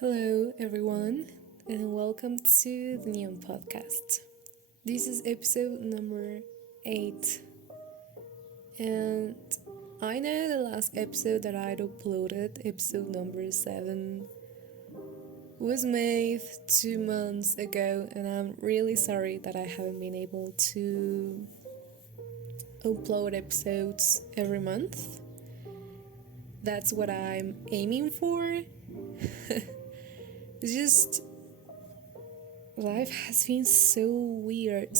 Hello, everyone, and welcome to the new podcast. This is episode number 8, and I know the last episode that I uploaded, episode number 7, was made 2 months ago, and I'm really sorry that I haven't been able to upload episodes every month. That's what I'm aiming for. Just life has been so weird,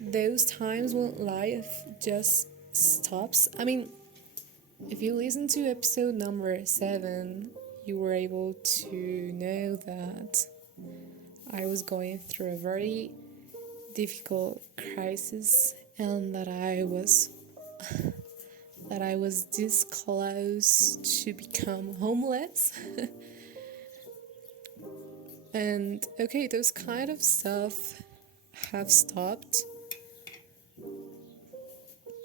those times when life just stops. If you listen to episode number 7, you were able to know that I was going through a very difficult crisis and that I was this close to become homeless. And okay, those kind of stuff have stopped.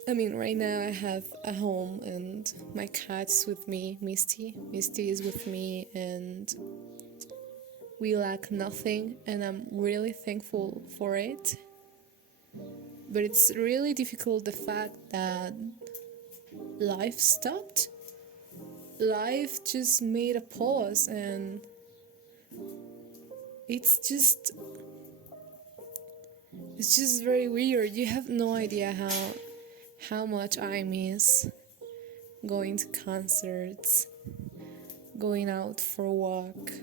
Right now I have a home and my cat is with me, Misty. Misty is with me and we lack nothing, and I'm really thankful for it. But it's really difficult, the fact that life stopped. Life just made a pause, and it's just very weird. You have no idea how much I miss going to concerts, going out for a walk,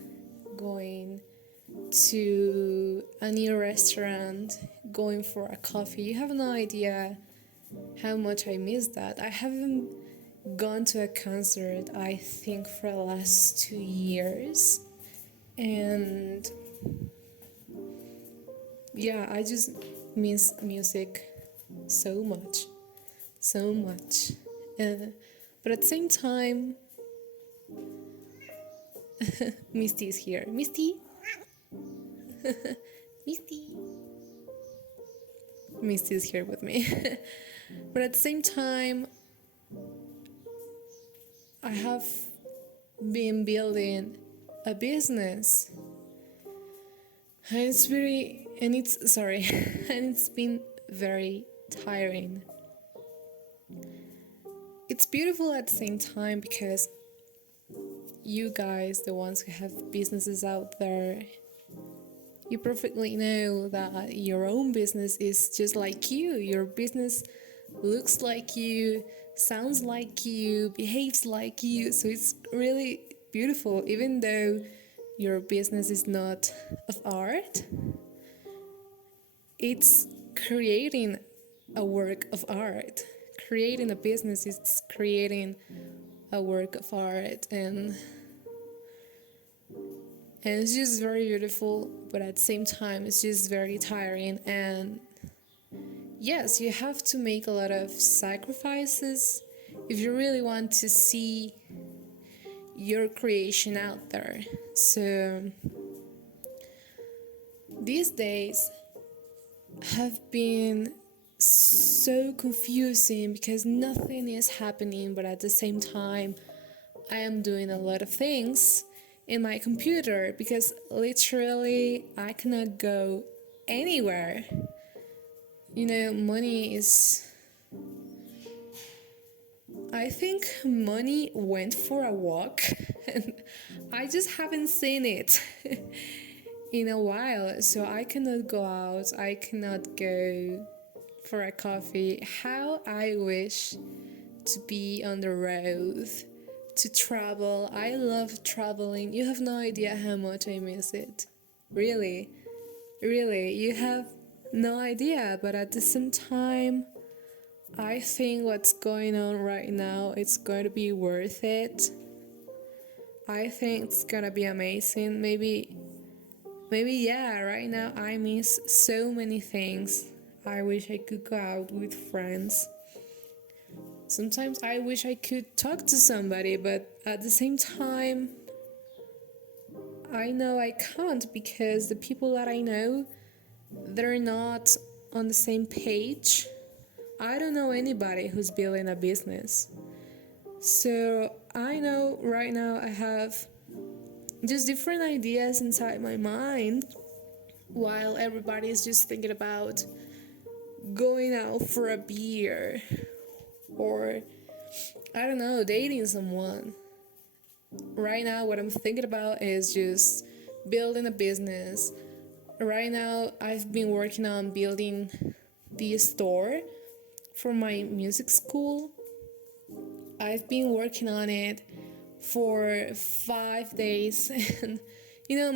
going to a new restaurant, going for a coffee. You have no idea how much I miss that. I haven't gone to a concert, I think, for the last 2 years. And yeah, I just miss music so much. But at the same time, Misty is here. Misty? Misty is here with me. But at the same time, I have been building a business, and it's been very tiring. It's beautiful at the same time because you guys, the ones who have businesses out there, you perfectly know that your own business is just like you. Your business looks like you, sounds like you, behaves like you. So it's really beautiful, even though your business is not of art. It's creating a work of art. Creating a business is creating a work of art, and it's just very beautiful, but at the same time it's just very tiring. And yes, you have to make a lot of sacrifices if you really want to see your creation out there. So these days have been so confusing because nothing is happening, but at the same time I am doing a lot of things in my computer because literally I cannot go anywhere. I think money went for a walk and I just haven't seen it in a while. So I cannot go out, I cannot go for a coffee. How I wish to be on the road, to travel. I love traveling. You have no idea how much I miss it. Really, you have no idea. But at the same time, I think what's going on right now, it's going to be worth it. I think it's gonna be amazing. Maybe yeah, right now I miss so many things. I wish I could go out with friends. Sometimes I wish I could talk to somebody, but at the same time, I know I can't because the people that I know, they're not on the same page. I don't know anybody who's building a business. So I know right now I have just different ideas inside my mind while everybody is just thinking about going out for a beer or, I don't know, dating someone. Right now, what I'm thinking about is just building a business. Right now, I've been working on building the store for my music school. I've been working on it for 5 days, and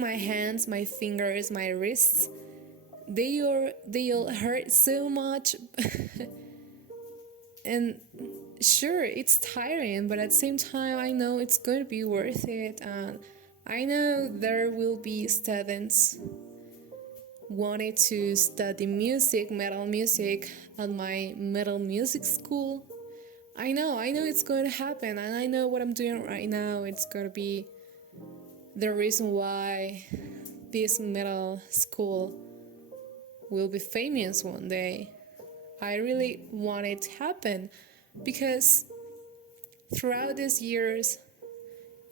my hands, my fingers, my wrists, they all hurt so much. And sure, it's tiring, but at the same time, I know it's going to be worth it. And I know there will be students wanting to study music, metal music, at my metal music school. I know it's going to happen, and I know what I'm doing right now. It's going to be the reason why this metal school will be famous one day. I really want it to happen because throughout these years,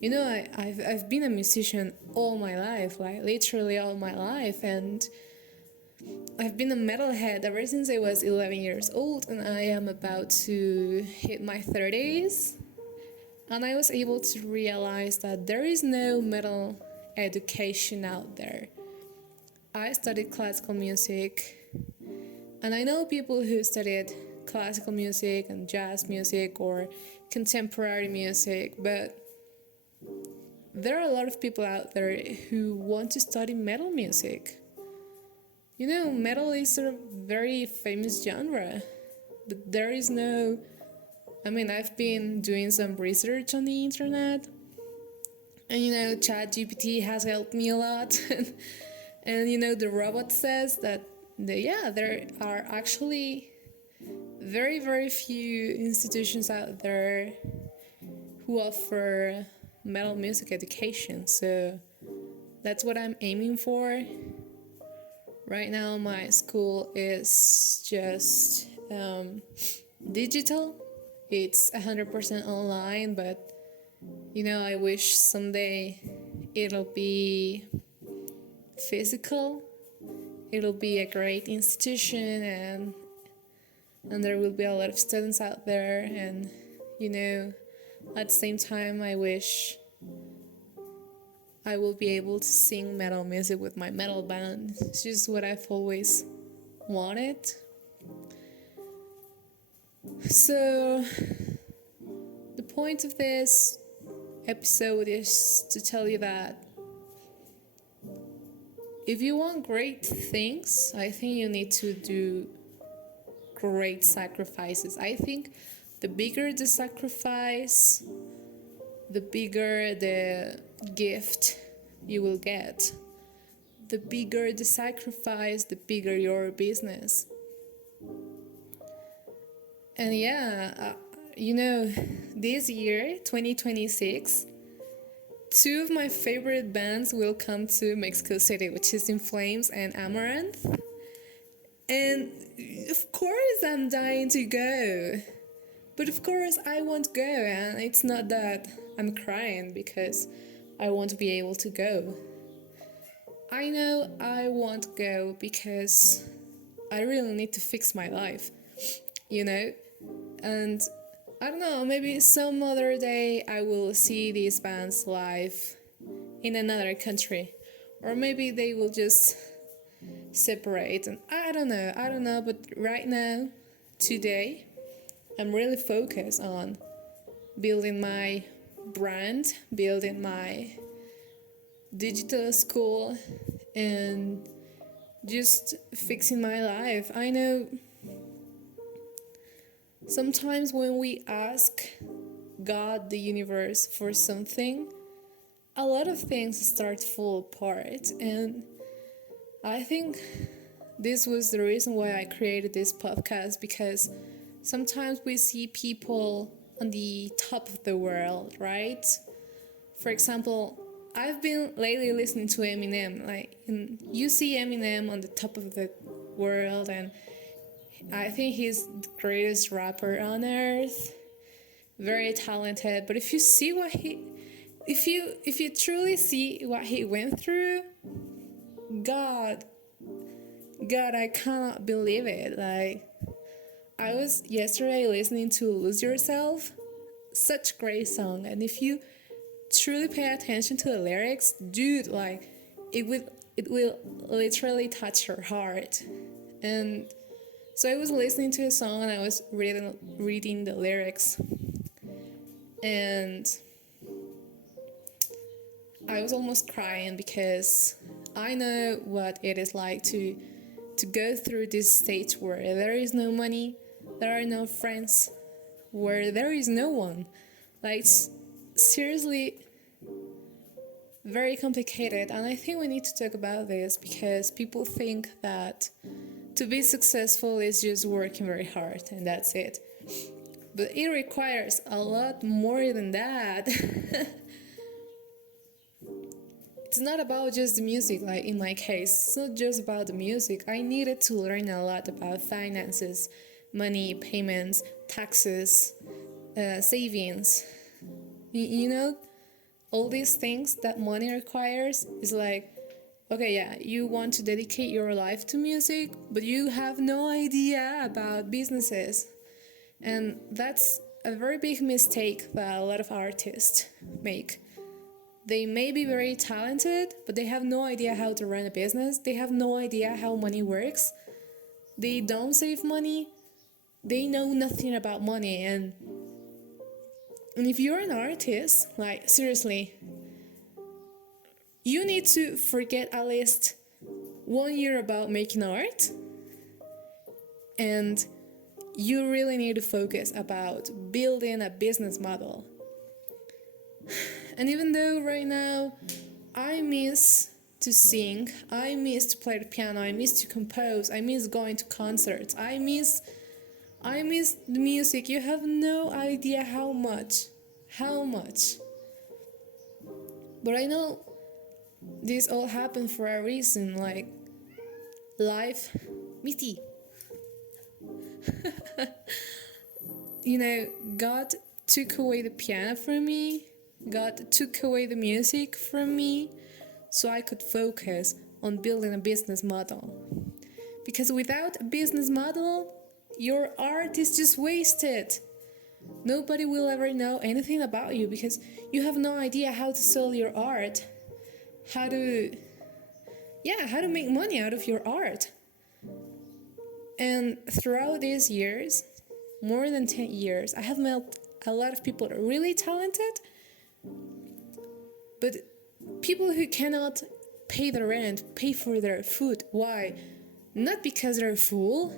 I've been a musician all my life, like literally all my life, and I've been a metalhead ever since I was 11 years old, and I am about to hit my 30s. And I was able to realize that there is no metal education out there. I studied classical music, and I know people who studied classical music and jazz music or contemporary music, but there are a lot of people out there who want to study metal music. Metal is a very famous genre, but there is no... I've been doing some research on the internet, and 𝚑𝚎 has helped me a lot. And the robot says that, there are actually very, very few institutions out there who offer metal music education. So that's what I'm aiming for. Right now, my school is just digital. It's 100% online, but I wish someday it'll be physical. It'll be a great institution, and there will be a lot of students out there. And at the same time, I wish I will be able to sing metal music with my metal band. It's just what I've always wanted. So the point of this episode is to tell you that if you want great things, I think you need to do great sacrifices. I think the bigger the sacrifice, the bigger the gift you will get. The bigger the sacrifice, the bigger your business. And this year, 2026, two of my favorite bands will come to Mexico City, which is In Flames and Amaranth. And of course I'm dying to go. But of course I won't go, and it's not that I'm crying because I won't be able to go. I know I won't go because I really need to fix my life, And I don't know, maybe some other day I will see these bands live in another country. Or maybe they will just separate, and I don't know, but right now, today, I'm really focused on building my brand, building my digital school, and just fixing my life. I know sometimes when we ask God, the universe, for something, a lot of things start to fall apart. And I think this was the reason why I created this podcast, because sometimes we see people on the top of the world, right? For example, I've been lately listening to Eminem. You see Eminem on the top of the world, and I think he's the greatest rapper on earth. very talented, but if you truly see what he went through, God, I cannot believe it. Like, I was yesterday listening to Lose Yourself, such a great song, and if you truly pay attention to the lyrics, dude, like, it will literally touch your heart. And so I was listening to a song and I was reading the lyrics, and I was almost crying because I know what it is like to go through this stage where there is no money, there are no friends, where there is no one. Like, it's seriously very complicated, and I think we need to talk about this because people think that to be successful is just working very hard and that's it. But it requires a lot more than that. It's not about just the music, like in my case, it's not just about the music. I needed to learn a lot about finances, money, payments, taxes, savings. You know, all these things that money requires is like, okay, yeah, you want to dedicate your life to music, but you have no idea about businesses. And that's a very big mistake that a lot of artists make. They may be very talented, but they have no idea how to run a business. They have no idea how money works. They don't save money. They know nothing about money. And if you're an artist, like, seriously, you need to forget at least 1 year about making art, and you really need to focus about building a business model. And even though right now I miss to sing, I miss to play the piano, I miss to compose, I miss going to concerts, I miss the music, you have no idea how much. But I know this all happened for a reason, like life, 𝚑𝚑𝚒. You know, God took away the piano from me, God took away the music from me, so I could focus on building a business model. Because without a business model, your art is just wasted. Nobody will ever know anything about you because you have no idea how to sell your art, how to make money out of your art. And throughout these years, more than 10 years, I have met a lot of people that are really talented, but people who cannot pay their rent, pay for their food. Why? Not because they're a fool,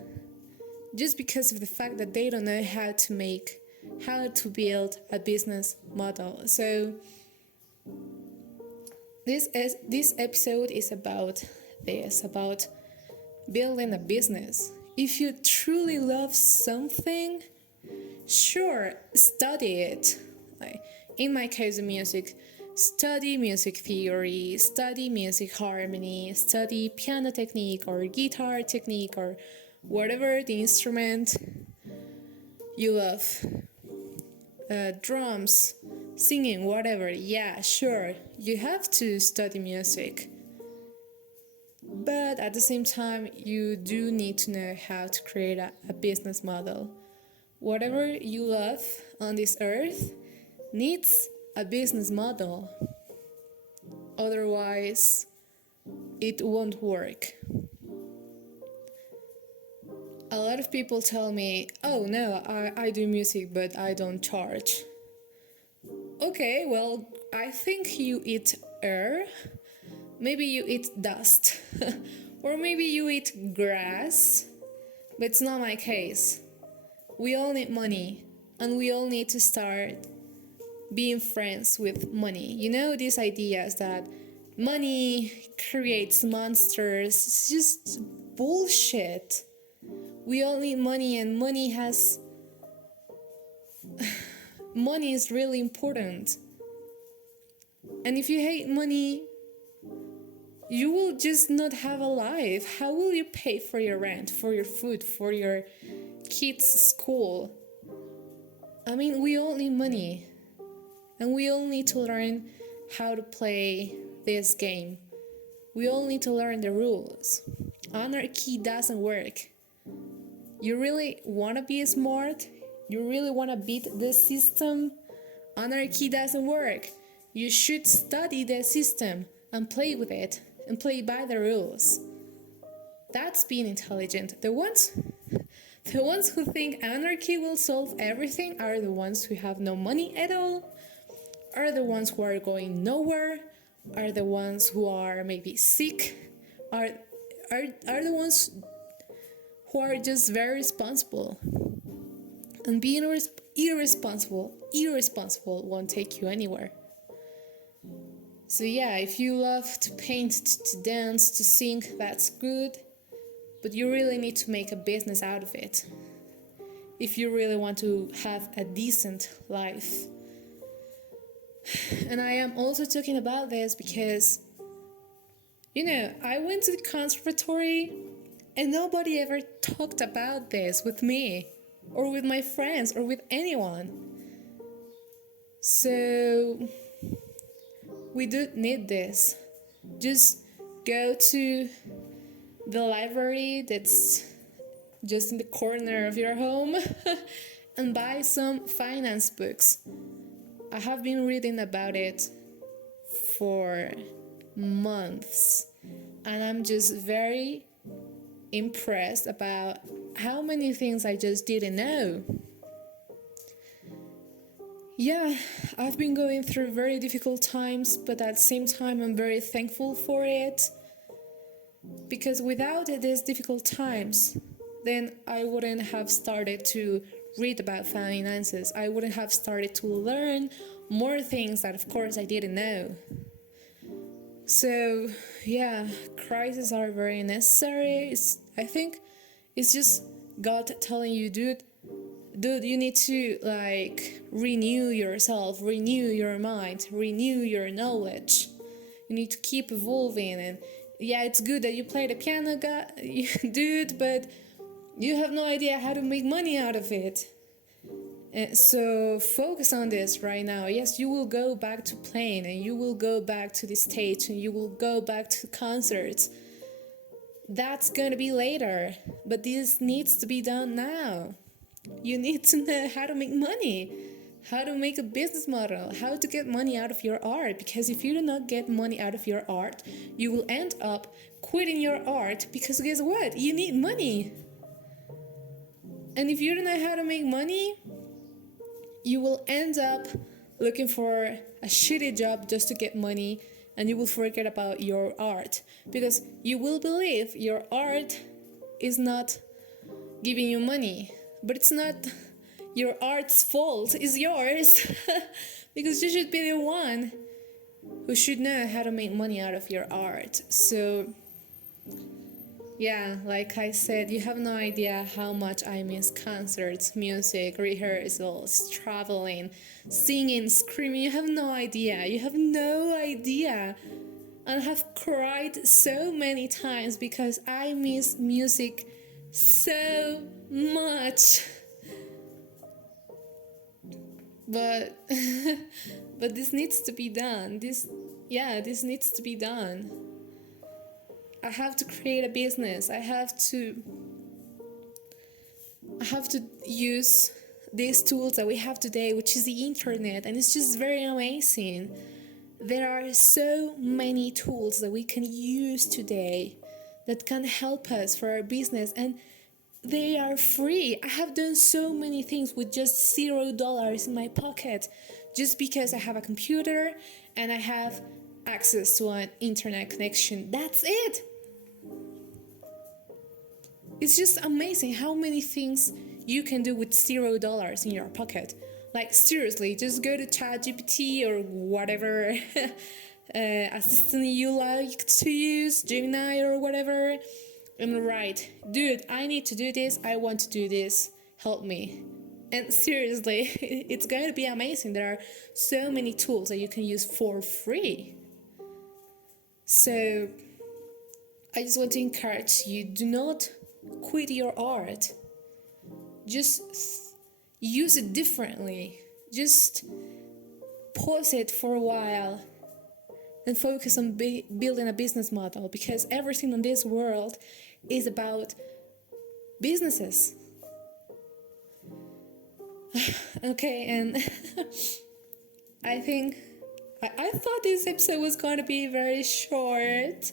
just because of the fact that they don't know how to build a business model. So this episode is about this, about building a business. If you truly love something, sure, study it. Like in my case, music, study music theory, study music harmony, study piano technique or guitar technique or whatever the instrument you love. Drums, singing, whatever. Yeah, sure, you have to study music. But at the same time, you do need to know how to create a business model. Whatever you love on this earth needs a business model. Otherwise, it won't work. A lot of people tell me, oh no, I do music, but I don't charge. Okay, well, I think you eat air. Maybe you eat dust. Or maybe you eat grass. But it's not my case. We all need money. And we all need to start being friends with money. You know, these ideas that money creates monsters. It's just bullshit. We all need money, and money is really important. And if you hate money, you will just not have a life. How will you pay for your rent, for your food, for your kids' school? I mean, we all need money, and we all need to learn how to play this game. We all need to learn the rules. Anarchy doesn't work. You really want to be smart? You really want to beat the system? Anarchy doesn't work. You should study the system and play with it and play by the rules. That's being intelligent. The ones who think anarchy will solve everything are the ones who have no money at all, are the ones who are going nowhere, are the ones who are maybe sick, are the ones who are just very responsible. And being irresponsible won't take you anywhere. So yeah, if you love to paint, to dance, to sing, that's good, but you really need to make a business out of it if you really want to have a decent life. And I am also talking about this because, I went to the conservatory and nobody ever talked about this with me or with my friends or with anyone. So we do need this. Just go to the library that's just in the corner of your home and buy some finance books. I have been reading about it for months, and I'm just very impressed about how many things I just didn't know. Yeah, I've been going through very difficult times, but at the same time I'm very thankful for it, because without these difficult times, then I wouldn't have started to read about finances. I wouldn't have started to learn more things that of course I didn't know. So yeah, crises are very necessary. I think it's just God telling you, dude, you need to renew yourself, renew your mind, renew your knowledge. You need to keep evolving. And yeah, it's good that you play the piano, dude, but you have no idea how to make money out of it. So focus on this right now. Yes, you will go back to playing, and you will go back to the stage, and you will go back to concerts. That's gonna be later, but this needs to be done now. You need to know how to make money, how to make a business model, how to get money out of your art, because if you do not get money out of your art, you will end up quitting your art, because guess what? You need money. And if you don't know how to make money, you will end up looking for a shitty job just to get money, and you will forget about your art, because you will believe your art is not giving you money. But it's not your art's fault, it's yours. Because you should be the one who should know how to make money out of your art. So yeah, like I said, you have no idea how much I miss concerts, music, rehearsals, traveling, singing, screaming. You have no idea. And I have cried so many times because I miss music so much. But this needs to be done. This needs to be done. I have to create a business. I have to use these tools that we have today, which is the internet, and it's just very amazing. There are so many tools that we can use today that can help us for our business, and they are free. I have done so many things with just $0 in my pocket, just because I have a computer and I have access to an internet connection. That's it. It's just amazing how many things you can do with $0 in your pocket. Like seriously, just go to ChatGPT or whatever assistant you like to use, Gemini or whatever, and write, dude, I need to do this, I want to do this, help me. And seriously, it's going to be amazing. There are so many tools that you can use for free. So I just want to encourage you, do not quit your art. Just use it differently. Just pause it for a while and focus on building a business model, because everything in this world is about businesses. Okay, and I think I thought this episode was going to be very short.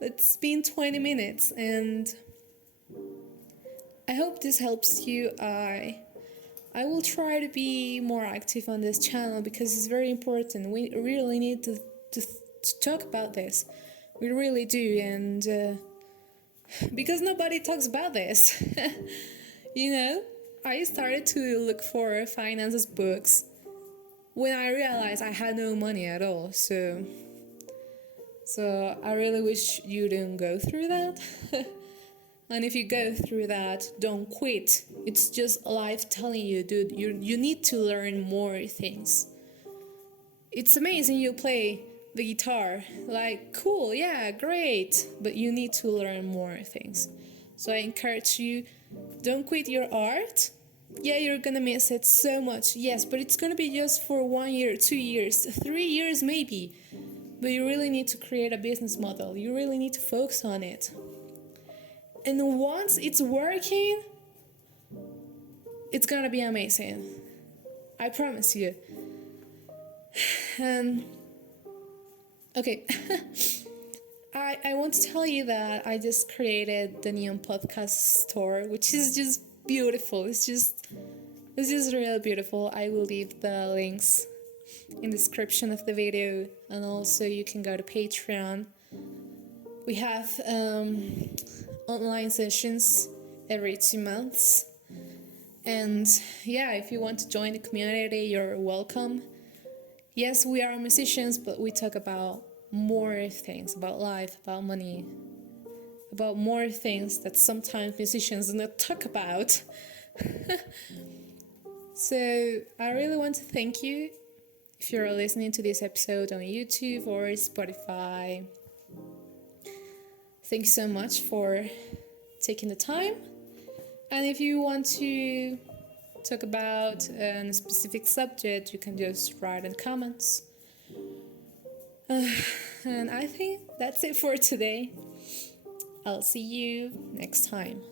It's been 20 minutes, and I hope this helps you. I will try to be more active on this channel because it's very important. We really need to talk about this. We really do, and because nobody talks about this. You know, I started to look for finances books when I realized I had no money at all. So I really wish you didn't go through that. And if you go through that, don't quit. It's just life telling you, dude, you need to learn more things. It's amazing you play the guitar. Like, cool, yeah, great. But you need to learn more things. So I encourage you, don't quit your art. Yeah, you're gonna miss it so much. Yes, but it's gonna be just for 1 year, 2 years, 3 years maybe. But you really need to create a business model. You really need to focus on it. And once it's working, it's gonna be amazing. I promise you. Okay. I want to tell you that I just created the new podcast store, which is just beautiful. It's just really beautiful. I will leave the links in the description of the video, and also you can go to Patreon. We have online sessions every 2 months, and yeah, if you want to join the community, you're welcome. Yes, we are musicians, but we talk about more things, about life, about money, about more things that sometimes musicians do not talk about. So I really want to thank you if you're listening to this episode on YouTube or Spotify. Thank you so much for taking the time. And if you want to talk about a specific subject, you can just write in the comments. And I think that's it for today. I'll see you next time.